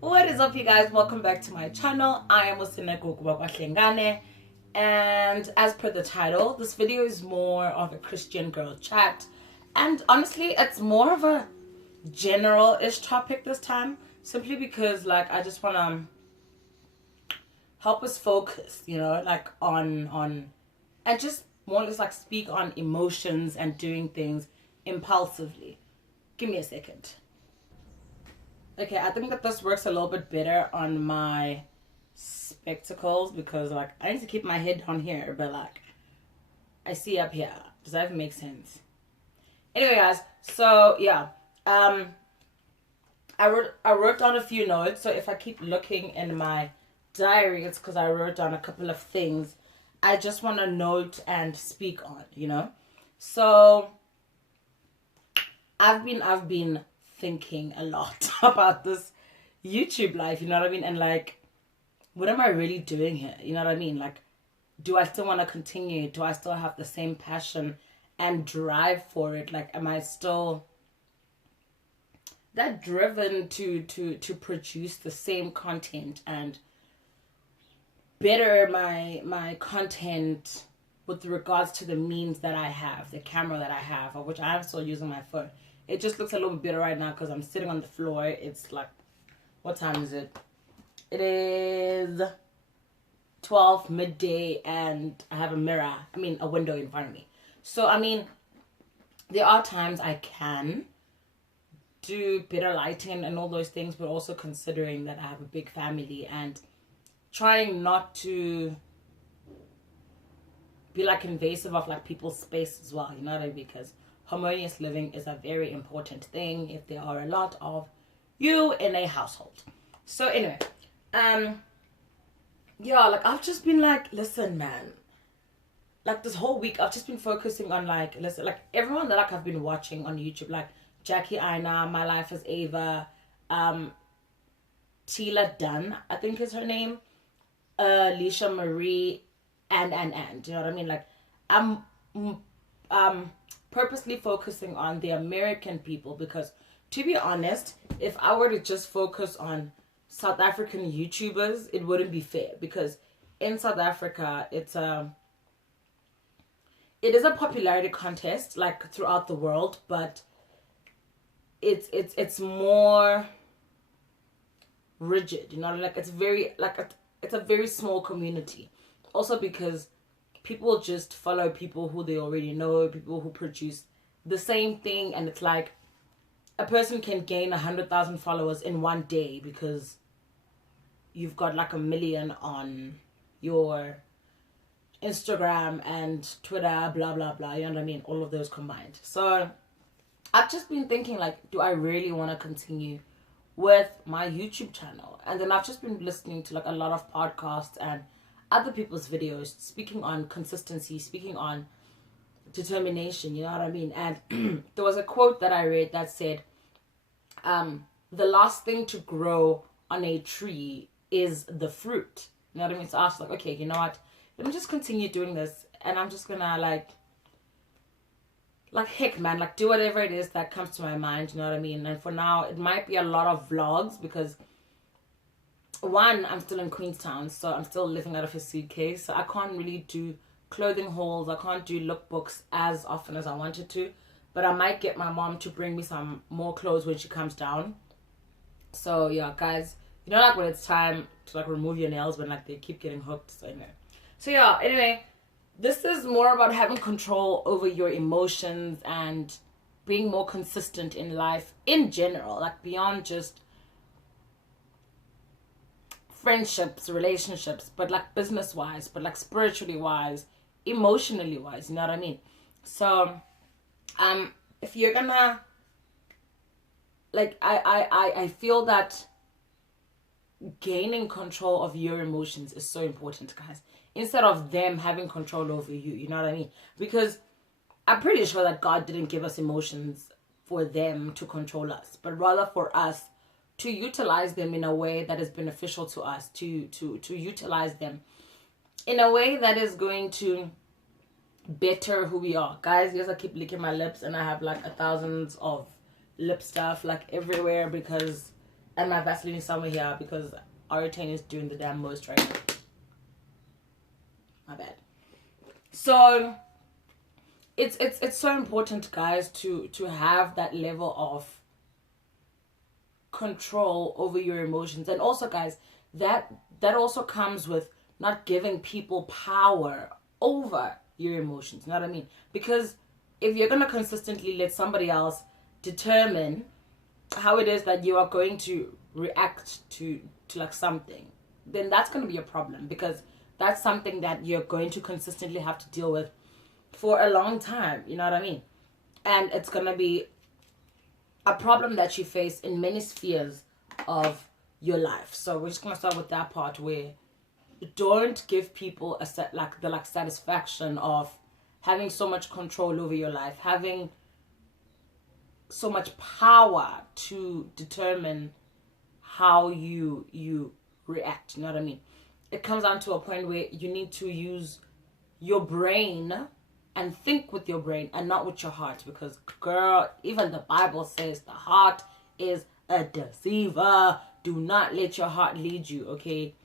What is up, you guys? Welcome back to my channel. I am Sinegugu Hlengane, and as per the title, this video is more of a Christian girl chat, and honestly it's more of a general-ish topic this time, simply because I just want to help us focus, on and just more or less speak on emotions and doing things impulsively. Give me a second. Okay, I think that this works a little bit better on my spectacles because I need to keep my head down here, but I see up here. Does that even make sense? Anyway, guys, so yeah, I wrote down a few notes. So if I keep looking in my diary, it's because I wrote down a couple of things I just want to note and speak on. So I've been thinking a lot about this YouTube life, you know what I mean? And what am I really doing here? You know what I mean? Do I still want to continue? Do I still have the same passion and drive for it? Am I still that driven to produce the same content and better my content with regards to the means that I have, the camera that I have, of which I am still using my phone. It just looks a little bit better right now because I'm sitting on the floor. It's what time is it? It is 12 midday and I have a window in front of me. So, there are times I can do better lighting and all those things, but also considering that I have a big family and trying not to be invasive of people's space as well, you know what I mean? Because harmonious living is a very important thing if there are a lot of you in a household. So anyway, I've just been listen, man. This whole week I've just been focusing on everyone that I've been watching on YouTube, Jackie Aina, My Life as Ava, Tila Dunn, I think is her name, Alicia Marie, and you know what I mean? I'm purposely focusing on the American people because, to be honest, if I were to just focus on South African YouTubers, it wouldn't be fair, because in South Africa it is a popularity contest throughout the world, but it's more rigid, you know, it's very it's a very small community. Also because people just follow people who they already know, people who produce the same thing, and it's a person can gain 100,000 followers in one day because you've got 1 million on your Instagram and Twitter, blah blah blah, you know what I mean, all of those combined. So I've just been thinking do I really want to continue with my YouTube channel? And then I've just been listening to a lot of podcasts and other people's videos speaking on consistency, speaking on determination, you know what I mean? And there was a quote that I read that said, the last thing to grow on a tree is the fruit. You know what I mean? So I was okay, you know what? Let me just continue doing this, and I'm just gonna heck, man, do whatever it is that comes to my mind, you know what I mean? And for now, it might be a lot of vlogs because one, I'm still in Queenstown, so I'm still living out of a suitcase, so I can't really do clothing hauls, I can't do lookbooks as often as I wanted to, but I might get my mom to bring me some more clothes when she comes down. So yeah, guys, you know when it's time to remove your nails when they keep getting hooked. So anyway, this is more about having control over your emotions and being more consistent in life in general, beyond just friendships, relationships, but business wise, but spiritually wise, emotionally wise, you know what I mean? So if you're gonna I feel that gaining control of your emotions is so important, guys, instead of them having control over you, you know what I mean? Because I'm pretty sure that God didn't give us emotions for them to control us, but rather for us to utilize them in a way that is beneficial to us, to utilize them in a way that is going to better who we are. Guys, yes, I keep licking my lips and I have thousands of lip stuff everywhere because And my Vaseline is somewhere here because Aretane is doing the damn most right now. My bad. So it's so important, guys, to have that level of control over your emotions. And also, guys, that also comes with not giving people power over your emotions. You know what I mean? Because if you're gonna consistently let somebody else determine how it is that you are going to react to like something, then that's going to be a problem, because that's something that you're going to consistently have to deal with for a long time. You know what I mean? And it's going to be a problem that you face in many spheres of your life. So we're just going to start with that part where don't give people a set the satisfaction of having so much control over your life, having so much power to determine how you react. You know what I mean? It comes down to a point where you need to use your brain and think with your brain and not with your heart, because girl, even the Bible says the heart is a deceiver. Do not let your heart lead you, okay?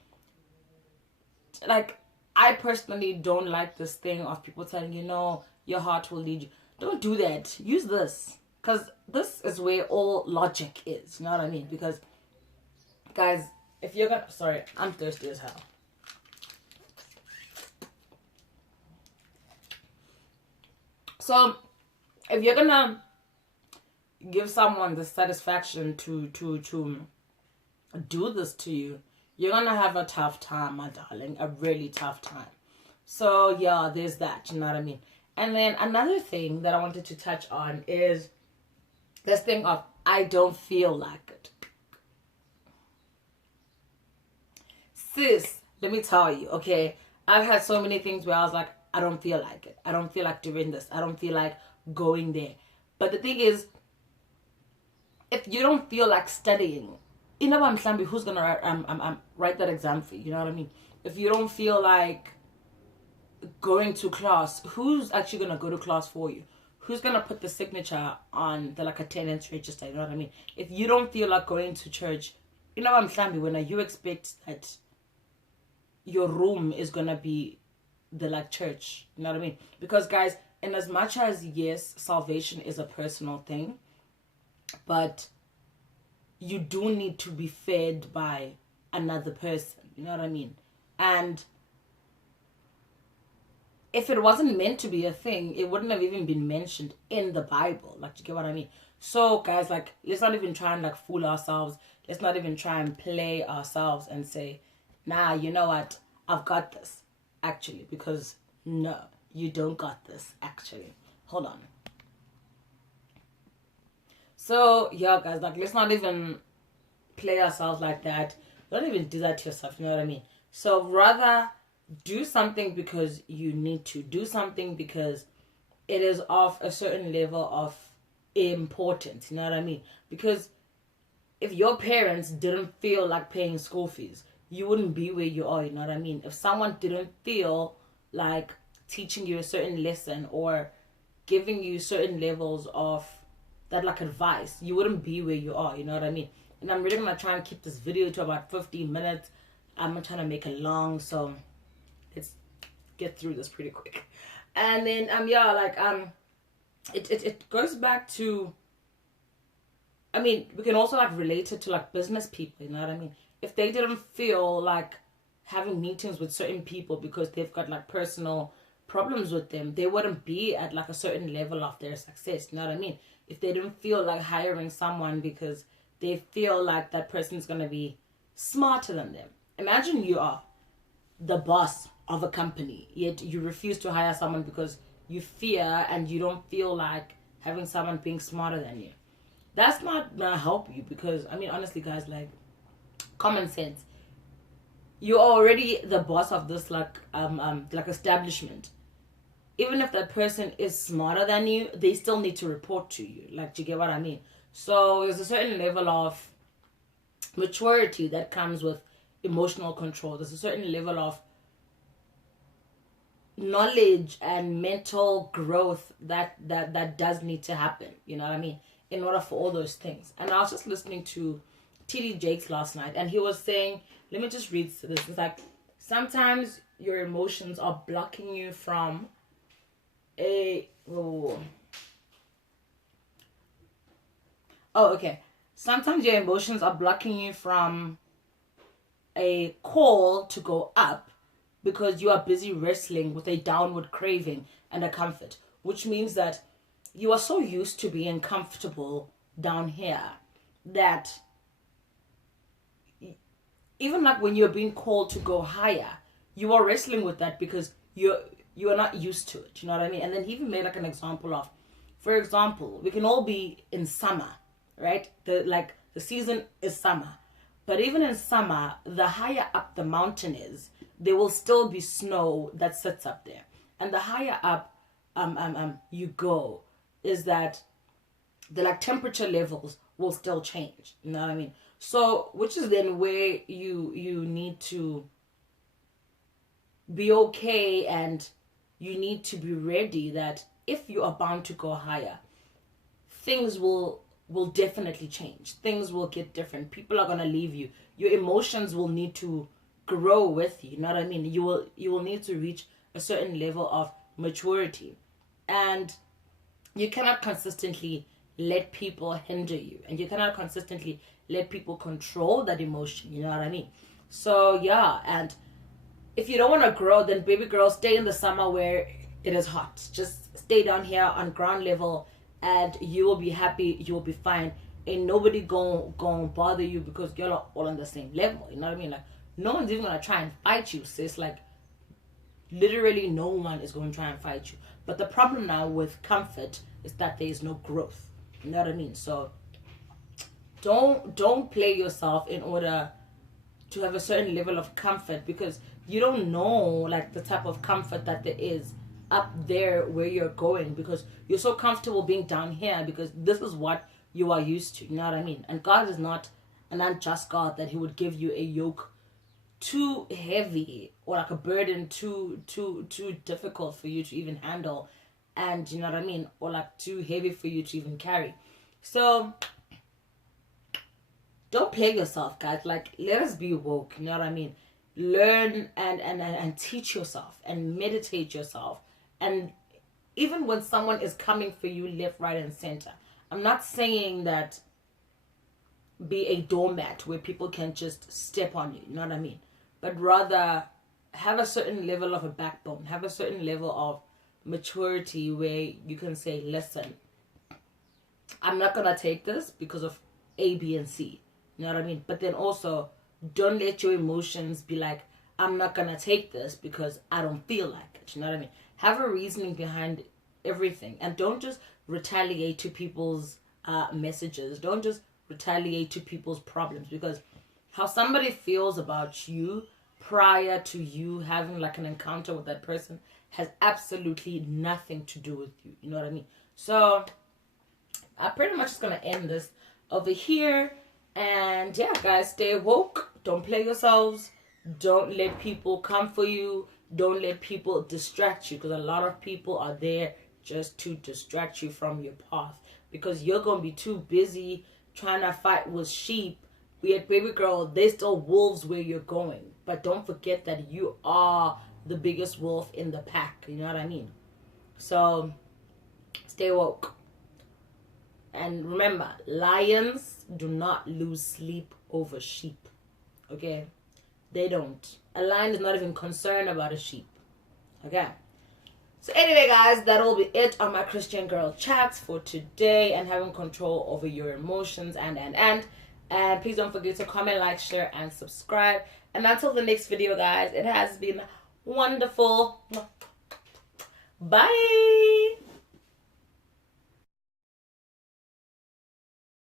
Like, I personally don't like this thing of people telling you, no, your heart will lead you. Don't do that. Use this. Because this is where all logic is. You know what I mean? Because, guys, if you're gonna... Sorry, I'm thirsty as hell. So, if you're gonna give someone the satisfaction to do this to you, you're gonna have a tough time, my darling. A really tough time. So, yeah, there's that. You know what I mean? And then another thing that I wanted to touch on is this thing of, I don't feel like it. Sis, let me tell you, okay? I've had so many things where I was like, I don't feel like it. I don't feel like doing this. I don't feel like going there. But the thing is, if you don't feel like studying, you know what I'm who's going to write that exam for you? You know what I mean? If you don't feel like going to class, who's actually going to go to class for you? Who's going to put the signature on the attendance register? You know what I mean? If you don't feel like going to church, you know what I'm when you expect that your room is going to be the church. You know what I mean? Because, guys, in as much as, yes, salvation is a personal thing, but you do need to be fed by another person. You know what I mean? And if it wasn't meant to be a thing, it wouldn't have even been mentioned in the Bible. Do you get what I mean? So, guys, let's not even try and fool ourselves. Let's not even try and play ourselves and say, nah, you know what? I've got this, actually. Because, no, you don't got this, actually. Hold on. So, yeah, guys, let's not even play ourselves like that. Don't even do that to yourself, you know what I mean? So, rather do something because you need to. Do something because it is of a certain level of importance, you know what I mean? Because if your parents didn't feel like paying school fees, you wouldn't be where you are, you know what I mean? If someone didn't feel like teaching you a certain lesson or giving you certain levels of that advice, you wouldn't be where you are, you know what I mean? And I'm really gonna try and keep this video to about 15 minutes. I'm not trying to make it long, so let's get through this pretty quick. And then it goes back to, I mean, we can also relate it to business people, you know what I mean? If they didn't feel like having meetings with certain people because they've got personal problems with them, they wouldn't be at a certain level of their success, you know what I mean? If they didn't feel like hiring someone because they feel like that person's gonna be smarter than them. Imagine you are the boss of a company, yet you refuse to hire someone because you fear and you don't feel like having someone being smarter than you. That's not gonna help you, because I mean, honestly, guys, common sense. You're already the boss of this establishment. Even if that person is smarter than you, they still need to report to you. Do you get what I mean? So there's a certain level of maturity that comes with emotional control. There's a certain level of knowledge and mental growth that does need to happen. You know what I mean? In order for all those things. And I was just listening to TD Jakes last night, and he was saying, let me just read this. It's like, sometimes your emotions are blocking you from sometimes your emotions are blocking you from a call to go up because you are busy wrestling with a downward craving and a comfort, which means that you are so used to being comfortable down here that even like when you're being called to go higher, you are wrestling with that because you're not used to it. You know what I mean? And then he even made like an example of, for example, we can all be in summer, right? The season is summer. But even in summer, the higher up the mountain is, there will still be snow that sits up there. And the higher up you go, is that the like temperature levels will still change. You know what I mean? So, which is then where you need to be okay, and you need to be ready that if you are bound to go higher, things will definitely change. Things will get different. People are gonna leave you. Your emotions will need to grow with you. You know what I mean? You will need to reach a certain level of maturity, and you cannot consistently let people hinder you, and you cannot consistently let people control that emotion. You know what I mean? So yeah, and if you don't want to grow, then baby girl, stay in the summer where it is hot. Just stay down here on ground level, and you will be happy. You will be fine. Ain't nobody gonna bother you because you're all on the same level. You know what I mean? Like, no one's even gonna try and fight you, sis. Like, literally no one is going to try and fight you. But the problem now with comfort is that there is no growth. You know what I mean? So don't play yourself in order to have a certain level of comfort, because you don't know like the type of comfort that there is up there where you're going, because you're so comfortable being down here because this is what you are used to. You know what I mean? And God is not an unjust God that he would give you a yoke too heavy, or like a burden too difficult for you to even handle, and you know what I mean, or like too heavy for you to even carry. So don't play yourself, guys. Like, let us be woke. You know what I mean? Learn and teach yourself and meditate yourself. And even when someone is coming for you left, right, and center, I'm not saying that be a doormat where people can just step on you. You know what I mean? But rather have a certain level of a backbone, have a certain level of maturity where you can say, listen, I'm not gonna take this because of A, B, and C. You know what I mean? But then also, don't let your emotions be like, I'm not gonna take this because I don't feel like it. You know what I mean? Have a reasoning behind everything, and don't just retaliate to people's messages. Don't just retaliate to people's problems, because how somebody feels about you prior to you having like an encounter with that person has absolutely nothing to do with you. You know what I mean? So I'm pretty much just gonna end this over here. And yeah, guys, stay woke. Don't play yourselves. Don't let people come for you. Don't let people distract you, because a lot of people are there just to distract you from your path, because you're gonna be too busy trying to fight with sheep. Yet, baby girl, there's still wolves where you're going. But don't forget that you are the biggest wolf in the pack. You know what I mean? So stay woke. And remember, lions do not lose sleep over sheep. Okay? They don't. A lion is not even concerned about a sheep. Okay? So anyway, guys, that'll be it on my Christian girl chats for today, and having control over your emotions and please don't forget to comment, like, share, and subscribe. And until the next video, guys, it has been wonderful. Bye.